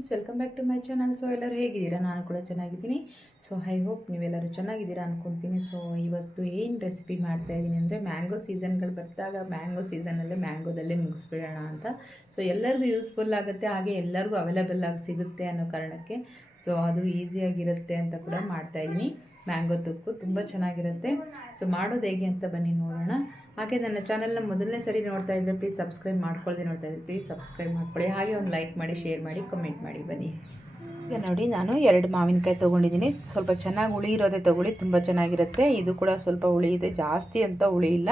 Friends welcome back to my channel so ಎಲ್ಲರೂ ಹೇಗಿದ್ದೀರಾ? ನಾನು ಕೂಡ ಚೆನ್ನಾಗಿದ್ದೀನಿ. ಸೊ ಐ ಹೋಪ್ ನೀವೆಲ್ಲರೂ ಚೆನ್ನಾಗಿದ್ದೀರಾ ಅಂದ್ಕೊಳ್ತೀನಿ ಸೊ ಇವತ್ತು ಏನು ರೆಸಿಪಿ ಮಾಡ್ತಾ ಇದ್ದೀನಿ ಅಂದರೆ ಮ್ಯಾಂಗೋ ಸೀಸನ್ಗಳು ಬರ್ತಾಗ ಮ್ಯಾಂಗೋ ಸೀಸನಲ್ಲೇ ಮ್ಯಾಂಗೋದಲ್ಲೇ ಮುಗಿಸ್ಬಿಡೋಣ ಅಂತ. ಸೊ ಎಲ್ಲರಿಗೂ ಯೂಸ್ಫುಲ್ ಆಗುತ್ತೆ. ಹಾಗೆ ಎಲ್ಲರಿಗೂ ಅವೈಲೇಬಲ್ ಆಗಿ ಸಿಗುತ್ತೆ ಅನ್ನೋ ಕಾರಣಕ್ಕೆ. ಸೊ ಅದು ಈಸಿಯಾಗಿರುತ್ತೆ ಅಂತ ಕೂಡ ಮಾಡ್ತಾಯಿದ್ದೀನಿ ಮ್ಯಾಂಗೋ ತುಕ್ಕು ತುಂಬ ಚೆನ್ನಾಗಿರುತ್ತೆ. ಸೊ ಮಾಡೋದು ಹೇಗೆ ಅಂತ ಬನ್ನಿ ನೋಡೋಣ. ಹಾಗೆ ನನ್ನ ಚಾನಲ್ನ ಮೊದಲನೇ ಸರಿ ನೋಡ್ತಾ ಇದ್ದರೆ ಪ್ಲೀಸ್ ಸಬ್ಸ್ಕ್ರೈಬ್ ಮಾಡ್ಕೊಳ್ಳಿ ನೋಡ್ತಾ ಇದ್ದರೆ ಪ್ಲೀಸ್ ಸಬ್ಸ್ಕ್ರೈಬ್ ಮಾಡ್ಕೊಳ್ಳಿ. ಹಾಗೆ ಒಂದು ಲೈಕ್ ಮಾಡಿ ಶೇರ್ ಮಾಡಿ ಕಮೆಂಟ್ ಮಾಡಿ ಬನ್ನಿ. ಈಗ ನೋಡಿ ನಾನು ಎರಡು ಮಾವಿನಕಾಯಿ ತೊಗೊಂಡಿದ್ದೀನಿ. ಸ್ವಲ್ಪ ಚೆನ್ನಾಗಿ ಹುಳಿ ಇರೋದೇ ತೊಗೊಳ್ಳಿ, ತುಂಬ ಚೆನ್ನಾಗಿರುತ್ತೆ. ಇದು ಕೂಡ ಸ್ವಲ್ಪ ಹುಳಿ ಇದೆ, ಜಾಸ್ತಿ ಅಂತ ಹುಳಿ ಇಲ್ಲ.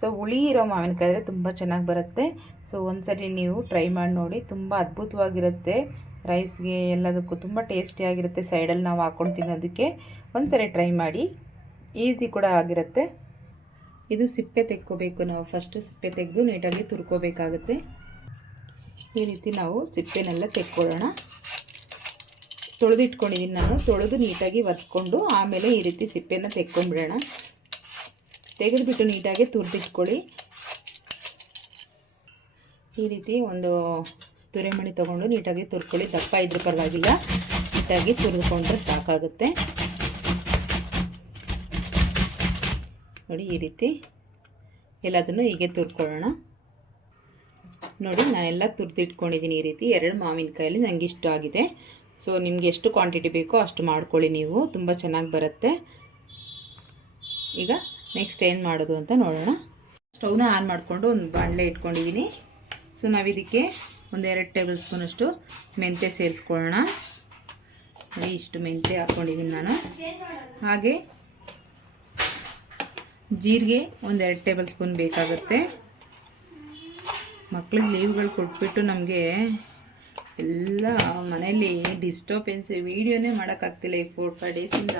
ಸೊ ಹುಳಿ ಇರೋ ಮಾವಿನಕಾಯಿ ಅಂದರೆ ತುಂಬ ಚೆನ್ನಾಗಿ ಬರುತ್ತೆ. ಸೊ ಒಂದ್ಸರಿ ನೀವು ಟ್ರೈ ಮಾಡಿ ನೋಡಿ, ತುಂಬ ಅದ್ಭುತವಾಗಿರುತ್ತೆ. ರೈಸ್ಗೆ ಎಲ್ಲದಕ್ಕೂ ತುಂಬ ಟೇಸ್ಟಿಯಾಗಿರುತ್ತೆ ಸೈಡಲ್ಲಿ ನಾವು ಹಾಕ್ಕೊಂಡು ತಿನ್ನೋದಕ್ಕೆ ಒಂದ್ಸರಿ ಟ್ರೈ ಮಾಡಿ. ಈಸಿ ಕೂಡ ಆಗಿರುತ್ತೆ. ಇದು ಸಿಪ್ಪೆ ತೆಕ್ಕೋಬೇಕು ನಾವು. ಫಸ್ಟು ಸಿಪ್ಪೆ ತೆಗೆದು ನೀಟಾಗಿ ತುರ್ಕೋಬೇಕಾಗುತ್ತೆ. ಈ ರೀತಿ ನಾವು ಸಿಪ್ಪೆನೆಲ್ಲ ತೆಕ್ಕೊಳ್ಳೋಣ. ತೊಳೆದಿಟ್ಕೊಂಡಿದ್ದೀನಿ ನಾನು. ತೊಳೆದು ನೀಟಾಗಿ ಒರೆಸ್ಕೊಂಡು ಆಮೇಲೆ ಈ ರೀತಿ ಸಿಪ್ಪೆನ ತೆಕ್ಕೊಂಡ್ಬಿಡೋಣ ತೆಗೆದುಬಿಟ್ಟು ನೀಟಾಗಿ ತುರಿದಿಟ್ಕೊಳ್ಳಿ. ಈ ರೀತಿ ಒಂದು ತುರಿಮಣಿ ತೊಗೊಂಡು ನೀಟಾಗಿ ತುರ್ಕೊಳ್ಳಿ. ದಪ್ಪ ಇದ್ರೂ ಪರವಾಗಿಲ್ಲ. ನೀಟಾಗಿ ತುರಿದುಕೊಂಡ್ರೆ ಸಾಕಾಗುತ್ತೆ. ನೋಡಿ, ಈ ರೀತಿ ಎಲ್ಲದನ್ನು ಹೀಗೆ ತುರ್ಕೊಳ್ಳೋಣ. ನೋಡಿ, ನಾನೆಲ್ಲ ತುರಿದಿಟ್ಕೊಂಡಿದ್ದೀನಿ ಈ ರೀತಿ. ಎರಡು ಮಾವಿನಕಾಯಲ್ಲಿ ನನಗೆ ಇಷ್ಟ ಆಗಿದೆ. ಸೊ, ನಿಮ್ಗೆ ಎಷ್ಟು ಕ್ವಾಂಟಿಟಿ ಬೇಕೋ ಅಷ್ಟು ಮಾಡ್ಕೊಳ್ಳಿ ನೀವು. ತುಂಬ ಚೆನ್ನಾಗಿ ಬರುತ್ತೆ. ಈಗ ನೆಕ್ಸ್ಟ್ ಏನು ಮಾಡೋದು ಅಂತ ನೋಡೋಣ. ಸ್ಟವ್ನ ಆನ್ ಮಾಡಿಕೊಂಡು ಒಂದು ಬಾಣಲೆ ಇಟ್ಕೊಂಡಿದ್ದೀನಿ. ಸೊ, ನಾವಿದಕ್ಕೆ ಒಂದೆರಡು ಟೇಬಲ್ ಸ್ಪೂನಷ್ಟು ಮೆಂತ್ಯ ಸೇರಿಸ್ಕೊಳ್ಳೋಣ. ಇಷ್ಟು ಮೆಂತ್ಯ ಹಾಕ್ಕೊಂಡಿದ್ದೀನಿ ನಾನು. ಹಾಗೆ ಜೀರಿಗೆ ಒಂದೆರಡು ಟೇಬಲ್ ಸ್ಪೂನ್ ಬೇಕಾಗುತ್ತೆ. ಮಕ್ಳಿಗೆ ಲೀವ್ಗಳು ಕೊಟ್ಬಿಟ್ಟು ನಮಗೆ ಎಲ್ಲ ಮನೇಲಿ ಡಿಸ್ಟರ್ಬೆನ್ಸ್, ವೀಡಿಯೋನೇ ಮಾಡೋಕ್ಕಾಗ್ತಿಲ್ಲ ಈ ಫೋರ್ ಫೈವ್ ಡೇಸಿಂದ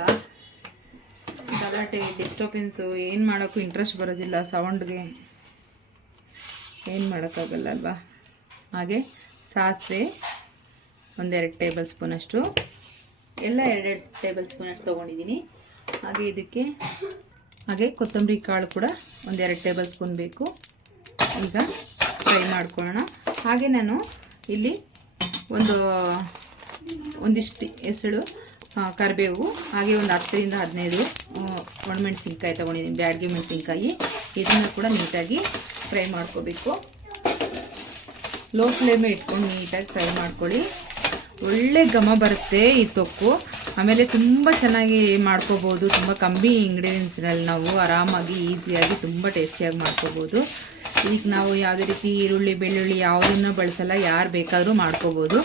ಗಲಾಟೆ, ಡಿಸ್ಟರ್ಬೆನ್ಸು, ಏನು ಮಾಡೋಕ್ಕೂ ಇಂಟ್ರೆಸ್ಟ್ ಬರೋದಿಲ್ಲ ಸೌಂಡ್ಗೆ ಏನು ಮಾಡೋಕ್ಕಾಗಲ್ಲ ಅಲ್ವಾ? ಹಾಗೆ ಸಾಸಿವೆ ಒಂದೆರಡು ಟೇಬಲ್ ಸ್ಪೂನಷ್ಟು ಎಲ್ಲ ಎರಡೆರಡು ಟೇಬಲ್ ಸ್ಪೂನಷ್ಟು ತೊಗೊಂಡಿದ್ದೀನಿ. ಹಾಗೆ ಇದಕ್ಕೆ ಹಾಗೆ ಕೊತ್ತಂಬರಿ ಕಾಳು ಕೂಡ ಒಂದೆರಡು ಟೇಬಲ್ ಸ್ಪೂನ್ ಬೇಕು. ಈಗ ಫ್ರೈ ಮಾಡ್ಕೊಳ್ಳೋಣ. ಹಾಗೆ ನಾನು ಇಲ್ಲಿ ಒಂದು ಒಂದಿಷ್ಟು ಹೆಸಳು ಕರಿಬೇವು, ಹಾಗೆ ಒಂದು ಹತ್ತರಿಂದ ಹದಿನೈದು ಒಣಮೆಣಸಿನ್ಕಾಯಿ ತೊಗೊಂಡಿದ್ದೀನಿ, ಬ್ಯಾಡ್ಗೆ ಮೆಣಸಿನ್ಕಾಯಿ. ಇದನ್ನು ಕೂಡ ನೀಟಾಗಿ ಫ್ರೈ ಮಾಡ್ಕೋಬೇಕು. ಲೋ ಫ್ಲೇಮೇ ಇಟ್ಕೊಂಡು ನೀಟಾಗಿ ಫ್ರೈ ಮಾಡ್ಕೊಳ್ಳಿ. ಒಳ್ಳೆ ಘಮ ಬರುತ್ತೆ ಈ ತೊಕ್ಕು. ಆಮೇಲೆ ತುಂಬ ಚೆನ್ನಾಗಿ ಮಾಡ್ಕೋಬೋದು. ತುಂಬ ಕಮ್ಮಿ ಇಂಗ್ರೀಡಿಯೆಂಟ್ಸ್ನಲ್ಲಿ ನಾವು ಆರಾಮಾಗಿ, ಈಸಿಯಾಗಿ, ತುಂಬ ಟೇಸ್ಟಿಯಾಗಿ ಮಾಡ್ಕೋಬೋದು. ಈಗ ನಾವು ಯಾವುದೇ ರೀತಿ ಈರುಳ್ಳಿ, ಬೆಳ್ಳುಳ್ಳಿ ಯಾವುದನ್ನು ಬಳಸಲ್ಲ, ಯಾರು ಬೇಕಾದರೂ ಮಾಡ್ಕೋಬೋದು.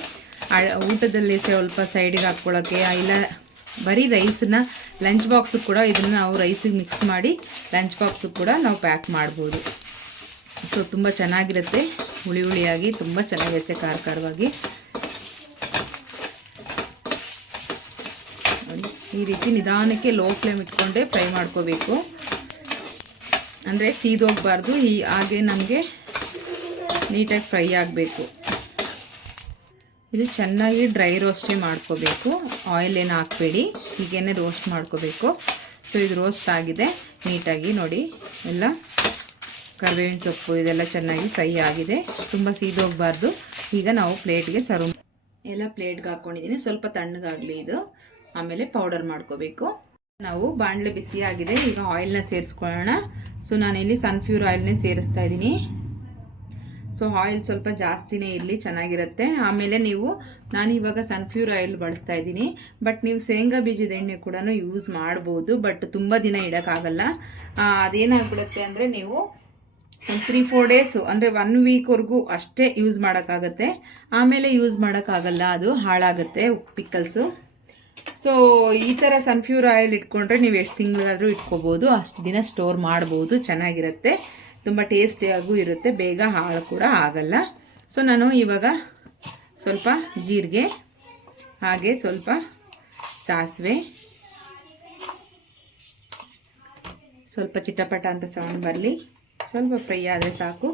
ಊಟದಲ್ಲಿ ಸ್ವಲ್ಪ ಸೈಡಿಗೆ ಹಾಕ್ಕೊಳ್ಳೋಕ್ಕೆ ಇಲ್ಲ, ಬರೀ ರೈಸನ್ನ ಲಂಚ್ ಬಾಕ್ಸು ಕೂಡ ಇದನ್ನು ನಾವು ರೈಸಿಗೆ ಮಿಕ್ಸ್ ಮಾಡಿ ಲಂಚ್ ಬಾಕ್ಸು ಕೂಡ ನಾವು ಪ್ಯಾಕ್ ಮಾಡ್ಬೋದು. ಸೊ, ತುಂಬ ಚೆನ್ನಾಗಿರುತ್ತೆ. ಹುಳಿ ಹುಳಿಯಾಗಿ ತುಂಬ ಚೆನ್ನಾಗಿರುತ್ತೆ ಖಾರ ಖಾರವಾಗಿ. ಈ ರೀತಿ ನಿಧಾನಕ್ಕೆ ಲೋ ಫ್ಲೇಮ್ ಇಟ್ಕೊಂಡೆ ಫ್ರೈ ಮಾಡ್ಕೋಬೇಕು. ಅಂದರೆ ಸೀದೋಗಬಾರ್ದು ಈ ಹಾಗೆ ನಮಗೆ ನೀಟಾಗಿ ಫ್ರೈ ಆಗಬೇಕು. ಇದು ಚೆನ್ನಾಗಿ ಡ್ರೈ ರೋಸ್ಟೇ ಮಾಡ್ಕೋಬೇಕು. ಆಯಿಲ್ ಏನು ಹಾಕಬೇಡಿ, ಹೀಗೇನೆ ರೋಸ್ಟ್ ಮಾಡ್ಕೋಬೇಕು. ಸೊ, ಇದು ರೋಸ್ಟ್ ಆಗಿದೆ, ನೀಟಾಗಿ ನೋಡಿ, ಎಲ್ಲ ಕರಿಬೇವಿನ ಸೊಪ್ಪು ಇದೆಲ್ಲ ಚೆನ್ನಾಗಿ ಫ್ರೈ ಆಗಿದೆ. ತುಂಬ ಸೀದೋಗಬಾರ್ದು. ಈಗ ನಾವು ಪ್ಲೇಟ್ಗೆ ಸರ್ವ್ ಎಲ್ಲ ಪ್ಲೇಟ್ಗೆ ಹಾಕ್ಕೊಂಡಿದ್ದೀನಿ ಸ್ವಲ್ಪ ತಣ್ಣಗಾಗಲಿ ಇದು. ಆಮೇಲೆ ಪೌಡರ್ ಮಾಡ್ಕೋಬೇಕು. ನಾವು ಬಾಣಲೆ ಬಿಸಿ ಆಗಿದೆ. ಈಗ ಆಯಿಲ್ನ ಸೇರಿಸ್ಕೊಳ್ಳೋಣ. ಸೊ ನಾನಿಲ್ಲಿ ಸನ್ಫ್ಯೂರ್ ಆಯಿಲ್ನೇ ಸೇರಿಸ್ತಾ ಇದ್ದೀನಿ ಸೊ ಆಯಿಲ್ ಸ್ವಲ್ಪ ಜಾಸ್ತಿನೇ ಇರಲಿ, ಚೆನ್ನಾಗಿರುತ್ತೆ. ಆಮೇಲೆ ನೀವು, ನಾನು ಇವಾಗ ಸನ್ಫ್ಯೂರ್ ಆಯಿಲ್ ಬಳಸ್ತಾ ಇದ್ದೀನಿ ಬಟ್ ನೀವು ಶೇಂಗಾ ಬೀಜದ ಎಣ್ಣೆ ಕೂಡ ಯೂಸ್ ಮಾಡ್ಬೋದು. ಬಟ್ ತುಂಬ ದಿನ ಇಡೋಕ್ಕಾಗಲ್ಲ. ಅದೇನಾಗ್ಬಿಡುತ್ತೆ ಅಂದರೆ ನೀವು ತ್ರೀ ಫೋರ್ ಡೇಸು ಅಂದರೆ ಒನ್ ವೀಕ್ವರೆಗೂ ಅಷ್ಟೇ ಯೂಸ್ ಮಾಡೋಕ್ಕಾಗತ್ತೆ. ಆಮೇಲೆ ಯೂಸ್ ಮಾಡೋಕ್ಕಾಗಲ್ಲ. ಅದು ಹಾಳಾಗುತ್ತೆ ಪಿಕ್ಕಲ್ಸು ಸೊ ಈ ಥರ ಸನ್ಫ್ಯೂರ್ ಆಯಿಲ್ ಇಟ್ಕೊಂಡ್ರೆ ನೀವು ಎಷ್ಟು ತಿಂಗಳಾದರೂ ಇಟ್ಕೋಬೋದು. ಅಷ್ಟು ದಿನ ಸ್ಟೋರ್ ಮಾಡ್ಬೋದು. ಚೆನ್ನಾಗಿರುತ್ತೆ. ತುಂಬ ಟೇಸ್ಟಿಯಾಗೂ ಇರುತ್ತೆ. ಬೇಗ ಹಾಳು ಕೂಡ ಆಗಲ್ಲ. ಸೊ ನಾನು ಇವಾಗ ಸ್ವಲ್ಪ ಜೀರಿಗೆ, ಹಾಗೆ ಸ್ವಲ್ಪ ಸಾಸಿವೆ, ಸ್ವಲ್ಪ ಚಿಟಪಟ ಅಂತ ಸೌಂಡ್ ಬರಲಿ. ಸ್ವಲ್ಪ ಫ್ರೈ ಆದರೆ ಸಾಕು.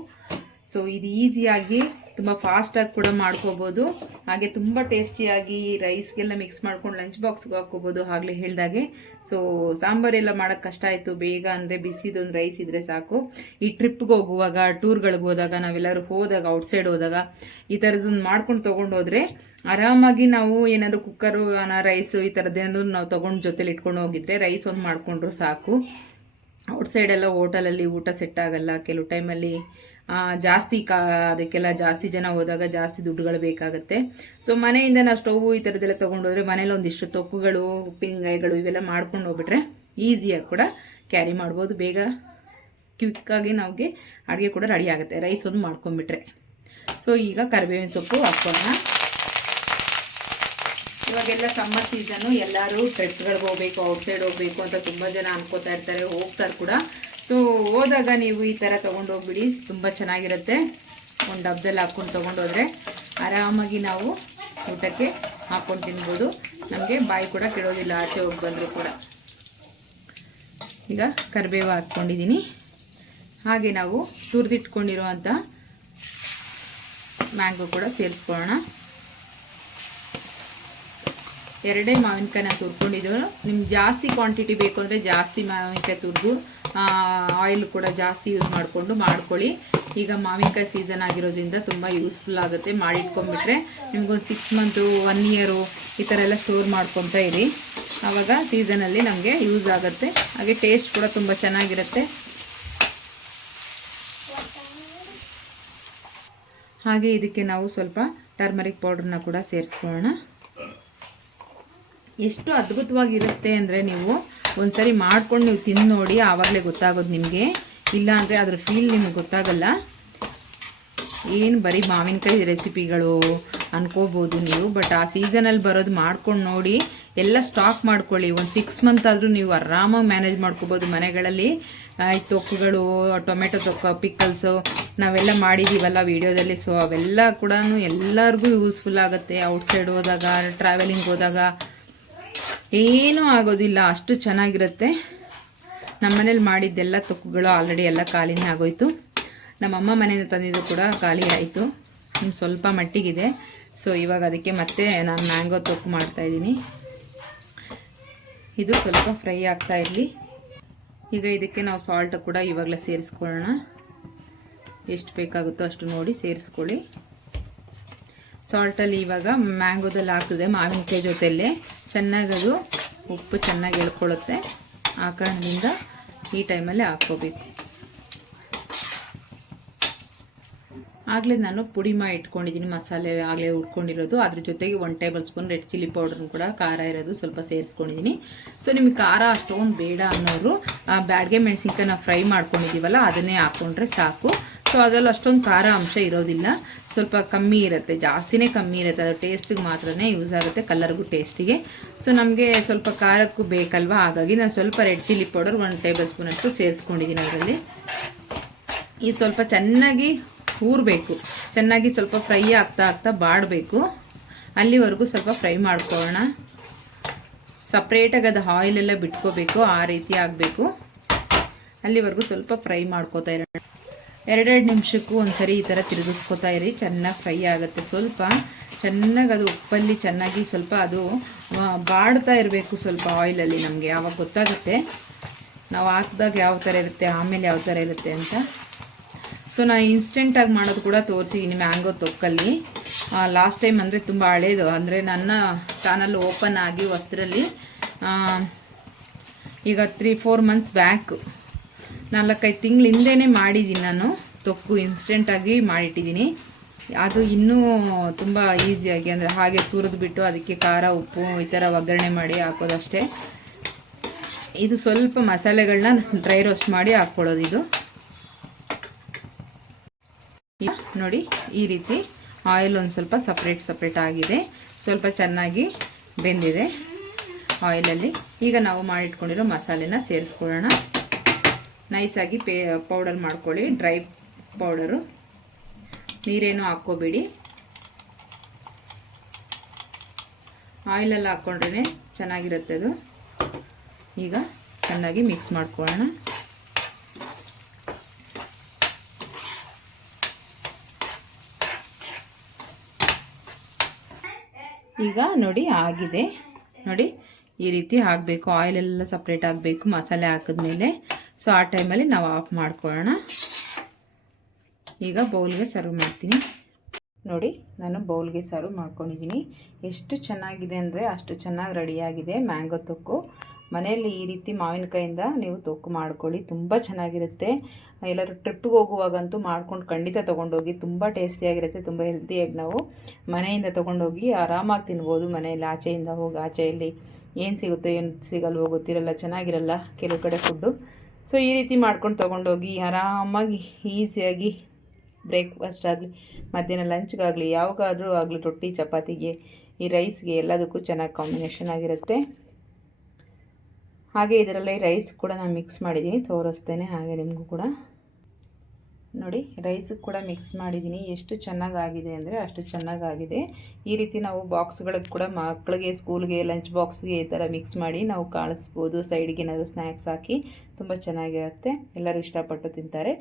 ಸೊ ಇದು ಈಸಿಯಾಗಿ ತುಂಬ ಫಾಸ್ಟಾಗಿ ಕೂಡ ಮಾಡ್ಕೋಬೋದು. ಹಾಗೆ ತುಂಬ ಟೇಸ್ಟಿಯಾಗಿ ರೈಸ್ಗೆಲ್ಲ ಮಿಕ್ಸ್ ಮಾಡ್ಕೊಂಡು ಲಂಚ್ ಬಾಕ್ಸ್ಗೆ ಹಾಕ್ಕೋಬೋದು ಆಗಲೇ ಹೇಳಿದಾಗೆ. ಸೊ ಸಾಂಬಾರೆಲ್ಲ ಮಾಡೋಕ್ಕೆ ಕಷ್ಟ ಆಯಿತು. ಬೇಗ ಅಂದರೆ ಬಿಸಿದೊಂದು ರೈಸ್ ಇದ್ದರೆ ಸಾಕು. ಈ ಟ್ರಿಪ್ಗೆ ಹೋಗುವಾಗ ಟೂರ್ಗಳಿಗೆ ಹೋದಾಗ, ನಾವೆಲ್ಲರೂ ಹೋದಾಗ ಔಟ್ಸೈಡ್ ಹೋದಾಗ, ಈ ಥರದೊಂದು ಮಾಡ್ಕೊಂಡು ತೊಗೊಂಡು ಹೋದರೆ ಆರಾಮಾಗಿ ನಾವು ಏನಾದರೂ ಕುಕ್ಕರು ರೈಸು ಈ ಥರದ್ದೇನಾದ್ರು ನಾವು ತೊಗೊಂಡು ಜೊತೆಲಿ ಇಟ್ಕೊಂಡು ಹೋಗಿದ್ರೆ ರೈಸ್ ಒಂದು ಮಾಡಿಕೊಂಡ್ರು ಸಾಕು. ಔಟ್ಸೈಡ್ ಎಲ್ಲ ಹೋಟೆಲಲ್ಲಿ ಊಟ ಸೆಟ್ ಆಗಲ್ಲ. ಕೆಲವು ಟೈಮಲ್ಲಿ ಜಾಸ್ತಿ ಕಾ, ಅದಕ್ಕೆಲ್ಲ ಜಾಸ್ತಿ ಜನ ಹೋದಾಗ ಜಾಸ್ತಿ ದುಡ್ಡುಗಳು ಬೇಕಾಗುತ್ತೆ. ಸೊ ಮನೆಯಿಂದ ನಾವು ಸ್ಟೌವು ಈ ಥರದ್ದೆಲ್ಲ ತೊಗೊಂಡೋದ್ರೆ ಮನೇಲಿ ಒಂದಿಷ್ಟು ತೊಕ್ಕುಗಳು, ಉಪ್ಪಿನಕಾಯಿಗಳು ಇವೆಲ್ಲ ಮಾಡ್ಕೊಂಡು ಹೋಗ್ಬಿಟ್ರೆ ಈಸಿಯಾಗಿ ಕೂಡ ಕ್ಯಾರಿ ಮಾಡ್ಬೋದು. ಬೇಗ ಕ್ವಿಕ್ಕಾಗಿ ನಮಗೆ ಅಡುಗೆ ಕೂಡ ರೆಡಿ ಆಗುತ್ತೆ. ರೈಸ್ ಒಂದು ಮಾಡ್ಕೊಂಬಿಟ್ರೆ ಸೊ ಈಗ ಕರಿಬೇವಿನ ಸೊಪ್ಪು ಹಾಕ್ಕೊಳ್ಳೋಣ ಇವಾಗೆಲ್ಲ ಸಮ್ಮರ್ ಸೀಸನು ಎಲ್ಲರೂ ಟ್ರಿಪ್ಗಳಿಗೆ ಹೋಗ್ಬೇಕು ಔಟ್ಸೈಡ್ ಹೋಗ್ಬೇಕು ಅಂತ ತುಂಬ ಜನ ಅನ್ಕೋತಾ ಇರ್ತಾರೆ, ಹೋಗ್ತಾರೆ ಕೂಡ. ಸೊ ಹೋದಾಗ ನೀವು ಈ ಥರ ತೊಗೊಂಡು ಹೋಗ್ಬಿಡಿ, ತುಂಬ ಚೆನ್ನಾಗಿರುತ್ತೆ. ಒಂದು ಡಬ್ದಲ್ಲಿ ಹಾಕ್ಕೊಂಡು ತೊಗೊಂಡೋದ್ರೆ ಆರಾಮಾಗಿ ನಾವು ಊಟಕ್ಕೆ ಹಾಕ್ಕೊಂಡು ತಿನ್ಬೋದು. ನಮಗೆ ಬಾಯಿ ಕೂಡ ಕೆಡೋದಿಲ್ಲ, ಆಚೆ ಹೋಗಿ ಬಂದರೂ ಕೂಡ. ಈಗ ಕರಿಬೇವು ಹಾಕ್ಕೊಂಡಿದ್ದೀನಿ ಹಾಗೆ ನಾವು ತುರಿದಿಟ್ಕೊಂಡಿರುವಂಥ ಮ್ಯಾಂಗೋ ಕೂಡ ಸೇರಿಸ್ಕೊಳ್ಳೋಣ. ಎರಡೇ ಮಾವಿನಕಾಯಿನ ತುರ್ಕೊಂಡಿದ್ದು. ನಿಮ್ಗೆ ಜಾಸ್ತಿ ಕ್ವಾಂಟಿಟಿ ಬೇಕು ಅಂದರೆ ಜಾಸ್ತಿ ಮಾವಿನಕಾಯಿ ತುರಿದು ಆಯಿಲ್ ಕೂಡ ಜಾಸ್ತಿ ಯೂಸ್ ಮಾಡಿಕೊಂಡು ಮಾಡ್ಕೊಳ್ಳಿ. ಈಗ ಮಾವಿನಕಾಯಿ ಸೀಸನ್ ಆಗಿರೋದ್ರಿಂದ ತುಂಬ ಯೂಸ್ಫುಲ್ ಆಗುತ್ತೆ. ಮಾಡಿಟ್ಕೊಂಡ್ಬಿಟ್ರೆ ನಿಮ್ಗೊಂದು ಸಿಕ್ಸ್ ಮಂತು ಒನ್ ಇಯರು ಈ ಥರ ಎಲ್ಲ ಸ್ಟೋರ್ ಮಾಡ್ಕೊತಾ ಇರಿ. ಆವಾಗ ಸೀಸನಲ್ಲಿ ನಮಗೆ ಯೂಸ್ ಆಗುತ್ತೆ. ಹಾಗೆ ಟೇಸ್ಟ್ ಕೂಡ ತುಂಬ ಚೆನ್ನಾಗಿರುತ್ತೆ. ಹಾಗೆ ಇದಕ್ಕೆ ನಾವು ಸ್ವಲ್ಪ ಟರ್ಮರಿಕ್ ಪೌಡ್ರನ್ನ ಕೂಡ ಸೇರಿಸ್ಕೊಳ್ಳೋಣ. ಎಷ್ಟು ಅದ್ಭುತವಾಗಿರುತ್ತೆ ಅಂದರೆ ನೀವು ಒಂದ್ಸರಿ ಮಾಡ್ಕೊಂಡು ನೀವು ತಿಂದು ನೋಡಿ, ಆವಾಗಲೇ ಗೊತ್ತಾಗೋದು ನಿಮಗೆ. ಇಲ್ಲ ಅಂದರೆ ಅದ್ರ ಫೀಲ್ ನಿಮ್ಗೆ ಗೊತ್ತಾಗಲ್ಲ. ಏನು ಬರೀ ಮಾವಿನಕಾಯಿ ರೆಸಿಪಿಗಳು ಅನ್ಕೋಬೋದು ನೀವು ಬಟ್ ಆ ಸೀಸನಲ್ಲಿ ಬರೋದು ಮಾಡ್ಕೊಂಡು ನೋಡಿ, ಎಲ್ಲ ಸ್ಟಾಕ್ ಮಾಡ್ಕೊಳ್ಳಿ. ಒಂದು ಸಿಕ್ಸ್ ಮಂತ್ ಆದರೂ ನೀವು ಆರಾಮಾಗಿ ಮ್ಯಾನೇಜ್ ಮಾಡ್ಕೋಬೋದು ಮನೆಗಳಲ್ಲಿ. ಈ ತೊಕ್ಕುಗಳು, ಟೊಮೆಟೊ ತೊಕ್ಕ ಪಿಕ್ಕಲ್ಸು ನಾವೆಲ್ಲ ಮಾಡಿದ್ದೀವಲ್ಲ ವೀಡಿಯೋದಲ್ಲಿ ಸೊ ಅವೆಲ್ಲ ಕೂಡ ಎಲ್ಲರಿಗೂ ಯೂಸ್ಫುಲ್ ಆಗುತ್ತೆ. ಔಟ್ಸೈಡ್ ಹೋದಾಗ ಟ್ರಾವೆಲಿಂಗ್ ಹೋದಾಗ. ಏನೂ ಆಗೋದಿಲ್ಲ, ಅಷ್ಟು ಚೆನ್ನಾಗಿರುತ್ತೆ. ನಮ್ಮ ಮನೇಲಿ ಮಾಡಿದ್ದೆಲ್ಲ ತೊಕ್ಕುಗಳು ಆಲ್ರೆಡಿ ಎಲ್ಲ ಖಾಲಿನೇ ಆಗೋಯ್ತು. ನಮ್ಮಮ್ಮ ಮನೆಯಿಂದ ತಂದಿದ್ದು ಕೂಡ ಖಾಲಿ ಆಯಿತು. ಇನ್ನು ಸ್ವಲ್ಪ ಮಟ್ಟಿಗಿದೆ. ಸೊ ಇವಾಗ ಅದಕ್ಕೆ ಮತ್ತೆ ನಾನು ಮ್ಯಾಂಗೋ ತೊಕ್ಕು ಮಾಡ್ತಾಯಿದ್ದೀನಿ ಇದು ಸ್ವಲ್ಪ ಫ್ರೈ ಆಗ್ತಾ ಇರಲಿ. ಈಗ ಇದಕ್ಕೆ ನಾವು ಸಾಲ್ಟ್ ಕೂಡ ಇವಾಗಲೇ ಸೇರಿಸ್ಕೊಳ್ಳೋಣ. ಎಷ್ಟು ಬೇಕಾಗುತ್ತೋ ಅಷ್ಟು ನೋಡಿ ಸೇರಿಸ್ಕೊಳ್ಳಿ. ಸಾಲ್ಟಲ್ಲಿ ಇವಾಗ ಮ್ಯಾಂಗೋದಲ್ಲಿ ಹಾಕಿದೆ ಮಾವಿನಕಾಯಿ ಜೊತೆಯಲ್ಲೇ ಚೆನ್ನಾಗಿ ಉಪ್ಪು ಚೆನ್ನಾಗಿ ಎಳ್ಕೊಳ್ಳುತ್ತೆ. ಆ ಕಾರಣದಿಂದ ಈ ಟೈಮಲ್ಲಿ ಹಾಕ್ಕೋಬೇಕು. ಆಗಲೇ ನಾನು ಪುಡಿ ಮಾಡಿ ಇಟ್ಕೊಂಡಿದ್ದೀನಿ. ಮಸಾಲೆ ಆಗಲೇ ಉಟ್ಕೊಂಡಿರೋದು ಅದ್ರ ಜೊತೆಗೆ one tablespoon red chilli powder ಕೂಡ ಖಾರ ಇರೋದು ಸ್ವಲ್ಪ ಸೇರಿಸ್ಕೊಂಡಿದ್ದೀನಿ. ಸೊ ನಿಮಗೆ ಖಾರ ಅಷ್ಟೊಂದು ಬೇಡ ಅನ್ನೋರು ಬ್ಯಾಡ್ಗೆ ಮೆಣಸಿನ್ಕಾಯಿ ನಾವು ಫ್ರೈ ಮಾಡ್ಕೊಂಡಿದ್ದೀವಲ್ಲ, ಅದನ್ನೇ ಹಾಕ್ಕೊಂಡ್ರೆ ಸಾಕು. ಸೊ ಅದರಲ್ಲಿ ಅಷ್ಟೊಂದು ಖಾರ ಅಂಶ ಇರೋದಿಲ್ಲ. ಸ್ವಲ್ಪ ಕಮ್ಮಿ ಇರುತ್ತೆ. ಜಾಸ್ತಿನೇ ಕಮ್ಮಿ ಇರುತ್ತೆ. ಅದು ಟೇಸ್ಟಿಗೆ ಮಾತ್ರನೇ ಯೂಸ್ ಆಗುತ್ತೆ ಕಲರ್ಗೂ ಟೇಸ್ಟಿಗೆ ಸೊ ನಮಗೆ ಸ್ವಲ್ಪ ಖಾರಕ್ಕೂ ಬೇಕಲ್ವ? ಹಾಗಾಗಿ ನಾನು ಸ್ವಲ್ಪ ರೆಡ್ ಚಿಲ್ಲಿ ಪೌಡರ್ ಒಂದು ಟೇಬಲ್ ಸ್ಪೂನಷ್ಟು ಸೇರಿಸ್ಕೊಂಡಿದ್ದೀನಿ ಅದರಲ್ಲಿ. ಈ ಸ್ವಲ್ಪ ಚೆನ್ನಾಗಿ ಊರಬೇಕು ಚೆನ್ನಾಗಿ ಸ್ವಲ್ಪ ಫ್ರೈ ಆಗ್ತಾ ಆಗ್ತಾ ಬಾಡಬೇಕು. ಅಲ್ಲಿವರೆಗೂ ಸ್ವಲ್ಪ ಫ್ರೈ ಮಾಡ್ಕೊಳ್ಳೋಣ. ಸಪ್ರೇಟಾಗಿ ಅದು ಆಯಿಲೆಲ್ಲ ಬಿಟ್ಕೋಬೇಕು. ಆ ರೀತಿ ಆಗಬೇಕು. ಅಲ್ಲಿವರೆಗೂ ಸ್ವಲ್ಪ ಫ್ರೈ ಮಾಡ್ಕೋತಾ ಇರೋಣ. ಎರಡೆರಡು ನಿಮಿಷಕ್ಕೂ ಒಂದ್ಸರಿ ಈ ಥರ ತಿರುಗಿಸ್ಕೊತಾ ಇರಿ. ಚೆನ್ನಾಗಿ ಫ್ರೈ ಆಗುತ್ತೆ. ಸ್ವಲ್ಪ ಚೆನ್ನಾಗಿ ಅದು ಉಪ್ಪಲ್ಲಿ ಚೆನ್ನಾಗಿ ಸ್ವಲ್ಪ ಅದು ಬಾಡ್ತಾ ಇರಬೇಕು ಸ್ವಲ್ಪ ಆಯಿಲಲ್ಲಿ ನಮಗೆ. ಯಾವಾಗ ಗೊತ್ತಾಗುತ್ತೆ? ನಾವು ಹಾಕಿದಾಗ ಯಾವ ಥರ ಇರುತ್ತೆ, ಆಮೇಲೆ ಯಾವ ಥರ ಇರುತ್ತೆ ಅಂತ. ಸೊ ನಾನು ಇನ್ಸ್ಟೆಂಟಾಗಿ ಮಾಡೋದು ಕೂಡ ತೋರಿಸಿದ್ದೀನಿ ಮ್ಯಾಂಗೋ ತೊಕ್ಕಲ್ಲಿ. ಲಾಸ್ಟ್ ಟೈಮ್ ಅಂದರೆ ತುಂಬ ಹಳೇದು. ಅಂದರೆ ನನ್ನ ಚಾನಲ್ ಓಪನ್ ಆಗಿ ವಸ್ತ್ರಲ್ಲಿ ಈಗ ತ್ರೀ ಫೋರ್ ಮಂತ್ಸ್ ಬ್ಯಾಕ್ ನಾಲ್ಕೈದು ತಿಂಗಳ ಹಿಂದೆನೇ ಮಾಡಿದ್ದೀನಿ ನಾನು. ತೊಕ್ಕು ಇನ್ಸ್ಟೆಂಟಾಗಿ ಮಾಡಿಟ್ಟಿದ್ದೀನಿ. ಅದು ಇನ್ನೂ ತುಂಬ ಈಸಿಯಾಗಿ ಅಂದರೆ ಹಾಗೆ ತುರಿದು ಬಿಟ್ಟು ಅದಕ್ಕೆ ಖಾರ, ಉಪ್ಪು ಈ ಥರ ಒಗ್ಗರಣೆ ಮಾಡಿ ಹಾಕೋದಷ್ಟೇ. ಇದು ಸ್ವಲ್ಪ ಮಸಾಲೆಗಳನ್ನ ಡ್ರೈ ರೋಸ್ಟ್ ಮಾಡಿ ಹಾಕ್ಕೊಳ್ಳೋದು ಇದು. ನೋಡಿ ಈ ರೀತಿ ಆಯಿಲ್ ಒಂದು ಸ್ವಲ್ಪ ಸಪ್ರೇಟ್ ಸಪ್ರೇಟ್ ಆಗಿದೆ. ಸ್ವಲ್ಪ ಚೆನ್ನಾಗಿ ಬೆಂದಿದೆ ಆಯಿಲಲ್ಲಿ ಈಗ ನಾವು ಮಾಡಿಟ್ಕೊಂಡಿರೋ ಮಸಾಲೆನ ಸೇರಿಸ್ಕೊಳ್ಳೋಣ. ನೈಸಾಗಿ ಪೇ ಪೌಡರ್ ಮಾಡ್ಕೊಳ್ಳಿ ಡ್ರೈ ಪೌಡರು ನೀರೇನು ಹಾಕ್ಕೋಬೇಡಿ. ಆಯಿಲೆಲ್ಲ ಹಾಕ್ಕೊಂಡ್ರೆ ಚೆನ್ನಾಗಿರುತ್ತೆ ಅದು. ಈಗ ಚೆನ್ನಾಗಿ ಮಿಕ್ಸ್ ಮಾಡ್ಕೊಳ್ಳೋಣ. ಈಗ ನೋಡಿ ಆಗಿದೆ. ನೋಡಿ ಈ ರೀತಿ ಆಗಬೇಕು ಆಯಿಲೆಲ್ಲ ಸಪ್ರೇಟ್ ಆಗಬೇಕು, ಮಸಾಲೆ ಹಾಕಿದ್ಮೇಲೆ. ಸೊ ಆ ಟೈಮಲ್ಲಿ ನಾವು ಆಫ್ ಮಾಡ್ಕೊಳ್ಳೋಣ. ಈಗ ಬೌಲ್ಗೆ ಸರ್ವ್ ಮಾಡ್ತೀನಿ. ನೋಡಿ, ನಾನು ಬೌಲ್ಗೆ ಸರ್ವ್ ಮಾಡ್ಕೊಂಡಿದ್ದೀನಿ. ಎಷ್ಟು ಚೆನ್ನಾಗಿದೆ ಅಂದರೆ ಅಷ್ಟು ಚೆನ್ನಾಗಿ ರೆಡಿಯಾಗಿದೆ ಮ್ಯಾಂಗೋ ತೊಕ್ಕು. ಮನೆಯಲ್ಲಿ ಈ ರೀತಿ ಮಾವಿನಕಾಯಿಂದ ನೀವು ತೊಕ್ಕು ಮಾಡ್ಕೊಳ್ಳಿ, ತುಂಬ ಚೆನ್ನಾಗಿರುತ್ತೆ. ಎಲ್ಲರೂ ಟ್ರಿಪ್ಗೆ ಹೋಗುವಾಗಂತೂ ಮಾಡ್ಕೊಂಡು ಖಂಡಿತ ತೊಗೊಂಡೋಗಿ, ತುಂಬ ಟೇಸ್ಟಿಯಾಗಿರುತ್ತೆ ತುಂಬ ಹೆಲ್ತಿಯಾಗಿ ನಾವು ಮನೆಯಿಂದ ತೊಗೊಂಡೋಗಿ ಆರಾಮಾಗಿ ತಿನ್ಬೋದು ಮನೆಯಲ್ಲಿ, ಆಚೆಯಿಂದ ಹೋಗಿ, ಆಚೆಯಲ್ಲಿ ಏನು ಸಿಗುತ್ತೋ, ಏನು ಸಿಗಲ್ವೋ ಗೊತ್ತಿರಲ್ಲ, ಚೆನ್ನಾಗಿರಲ್ಲ. ಕೆಲವು ಕಡೆ ಫುಡ್ಡು ಸೊ ಈ ರೀತಿ ಮಾಡ್ಕೊಂಡು ತೊಗೊಂಡೋಗಿ ಆರಾಮಾಗಿ ಈಸಿಯಾಗಿ ಬ್ರೇಕ್ಫಾಸ್ಟ್ ಆಗಲಿ, ಮಧ್ಯಾಹ್ನ ಲಂಚ್ಗಾಗಲಿ ಯಾವಾಗಾದರೂ ಆಗಲಿ ರೊಟ್ಟಿ, ಚಪಾತಿಗೆ, ಈ ರೈಸ್ಗೆ ಎಲ್ಲದಕ್ಕೂ ಚೆನ್ನಾಗಿ ಕಾಂಬಿನೇಷನ್ ಆಗಿರುತ್ತೆ. ಹಾಗೆ ಇದರಲ್ಲಿ ರೈಸ್ ಕೂಡ ನಾನು ಮಿಕ್ಸ್ ಮಾಡಿದ್ದೀನಿ, ತೋರಿಸ್ತೇನೆ ಹಾಗೆ ನಿಮಗೂ ಕೂಡ. ನೋಡಿ ರೈಸ್ ಕೂಡ ಮಿಕ್ಸ್ ಮಾಡಿದ್ದೀನಿ ಎಷ್ಟು ಚೆನ್ನಾಗಾಗಿದೆ ಅಂದರೆ ಅಷ್ಟು ಚೆನ್ನಾಗಾಗಿದೆ. ಈ ರೀತಿ ನಾವು ಬಾಕ್ಸ್ಗಳಿಗೆ ಕೂಡ ಮಕ್ಕಳಿಗೆ ಸ್ಕೂಲ್ಗೆ ಲಂಚ್ ಬಾಕ್ಸ್ಗೆ ಈ ಥರ ಮಿಕ್ಸ್ ಮಾಡಿ ನಾವು ಕಾಣಿಸ್ಬೋದು ಸೈಡ್ಗೆ ಏನಾದರೂ ಸ್ನ್ಯಾಕ್ಸ್ ಹಾಕಿ ತುಂಬ ಚೆನ್ನಾಗಿರುತ್ತೆ. ಎಲ್ಲರೂ ಇಷ್ಟಪಟ್ಟು ತಿಂತಾರೆ.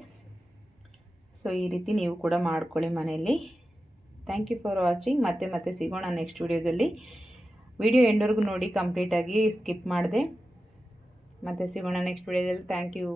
ಸೊ ಈ ರೀತಿ ನೀವು ಕೂಡ ಮಾಡ್ಕೊಳ್ಳಿ ಮನೆಯಲ್ಲಿ. ಥ್ಯಾಂಕ್ ಯು ಫಾರ್ ವಾಚಿಂಗ್ ಮತ್ತೆ ಮತ್ತೆ ಸಿಗೋಣ ನೆಕ್ಸ್ಟ್ ವಿಡಿಯೋದಲ್ಲಿ ವಿಡಿಯೋ ಎಂಡವರೆಗೂ ನೋಡಿ ಕಂಪ್ಲೀಟಾಗಿ ಸ್ಕಿಪ್ ಮಾಡಿದೆ. ಮತ್ತೆ ಸಿಗೋಣ ನೆಕ್ಸ್ಟ್ ವಿಡಿಯೋದಲ್ಲಿ ಥ್ಯಾಂಕ್ ಯು